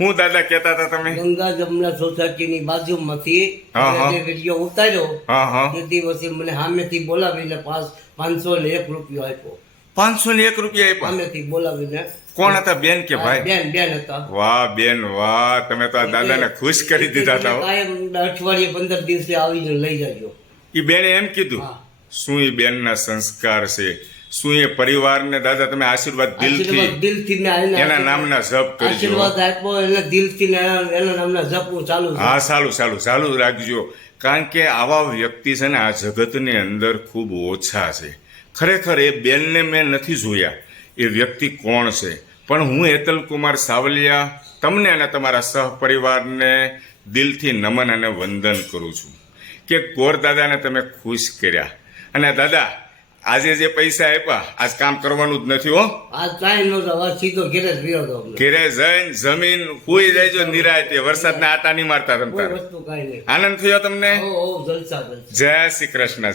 હું દાદા કહેતા હતા તમે? ગંગા જમના સોસાયટીની બાજુમાંથી હા, હા. જે વિડીયો ઉતાર્યો હા હા તે દિવસે મને સામેથી બોલાવીને 501 રૂપિયો આપ્યો. 501 રૂપિયા આપ્યા. સામેથી બોલાવીને. કોણ હતા, બેન કે ભાઈ? બેન હતા. વાહ બેન વાહ, તમે તો આ દાદાને ખુશ કરી દીધા હતા હો. કાયમ અઠવાડિયે 15 દિવસે આવીને લઈ જાજો. ઈ બેને એમ કીધું. હા. શું ઈ બેનના સંસ્કાર છે, શું એ પરિવારને દાદા તમે આશીર્વાદ આશીર્વાદ દિલથી ને આવીને એના નામના જપ કરજો. આશીર્વાદ આપ્યો એને દિલથી ને એના નામના જપવું ચાલુ છે. હા, ચાલુ રાખજો. કારણ કે આવા વ્યક્તિ છે ને આ જગતની અંદર ખૂબ ઓછા છે. ખરેખર એ બેનને મેં નથી જોયા, એ વ્યક્તિ કોણ છે, પણ હું હેતલ કુમાર સાવલિયા તમને અને તમારા સહપરિવારને દિલથી નમન અને વંદન કરું છું કે ગોર દાદાને તમે ખુશ કર્યા. અને દાદા આજે જે પૈસા આપ્યા, આજ કામ કરવાનું જ નથી હો. આજ કાંઈ નહોતો, હવે સીધો ઘેરે જ રહ્યો હતો. ઘેરે જઈને જમીન હુઈ જાયજો નિરાંતે, વરસાદના આટા નહીં મારતા કોઈ તમતા. વસ્તુ કાંઈ નહીં. આનંદ થયો તમને? ઓ જલસા. જય શ્રી કૃષ્ણ.